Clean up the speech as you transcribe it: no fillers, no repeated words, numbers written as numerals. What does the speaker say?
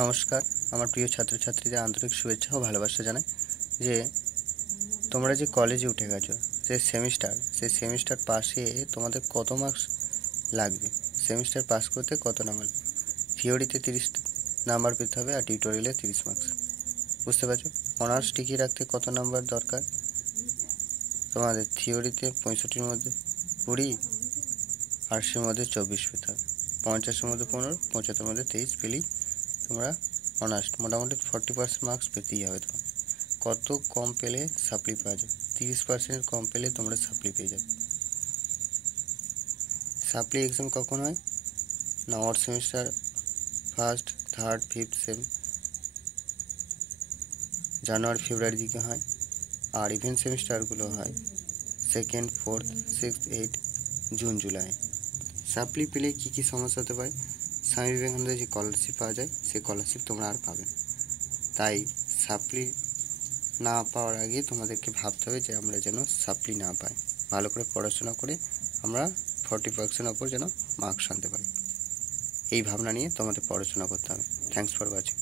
নমস্কার, আমার প্রিয় ছাত্রছাত্রীদের আন্তরিক শুভেচ্ছা ও ভালোবাসা জানাই। যে তোমরা যে কলেজে উঠে গেছো, সেই সেমিস্টার পাসে তোমাদের কত মার্কস লাগবে, সেমিস্টার পাস করতে কত নাম্বার? থিওরিতে 30 নাম্বার পেতে হবে আর টিউটোরিয়ালে 30 মার্কস। বুঝতে পারছো? অনার্স টিকিয়ে রাখতে কত নাম্বার দরকার? তোমাদের থিওরিতে 65-র মধ্যে 20, আর্টসের মধ্যে 24 পেতে হবে, 50-এর মধ্যে 15, 75-এর মধ্যে 23 পেলেই তোমরা অনার্স মোটামুটি 40% মার্কস পেতেই হবে। তোমার কত কম পেলে সাপ্লি পাওয়া যাবে? 30% কম পেলে তোমরা সাপ্লি পেয়ে যাবে। সাপ্লি এক্সাম কখন হয় না? Odd semester first, third, fifth sem January February দিকে হয়, আর ইভেন্ট সেমিস্টারগুলো হয় second, fourth, sixth, eight, June July. সাপ্লি পেলে কী কী সমস্যা হতে পারে? স্বামী বিবেকানন্দের যে স্কলারশিপ পাওয়া যায়, সেই স্কলারশিপ তোমরা আর পাবে না। তাই সাপ্লি না পাওয়ার আগে তোমাদেরকে ভাবতে হবে যে আমরা যেন সাপ্লি না পাই, ভালো করে পড়াশোনা করে আমরা 40% ওপর যেন মার্কস আনতে পারি। এই ভাবনা নিয়ে তোমাদের পড়াশোনা করতে হবে। Thanks for watching.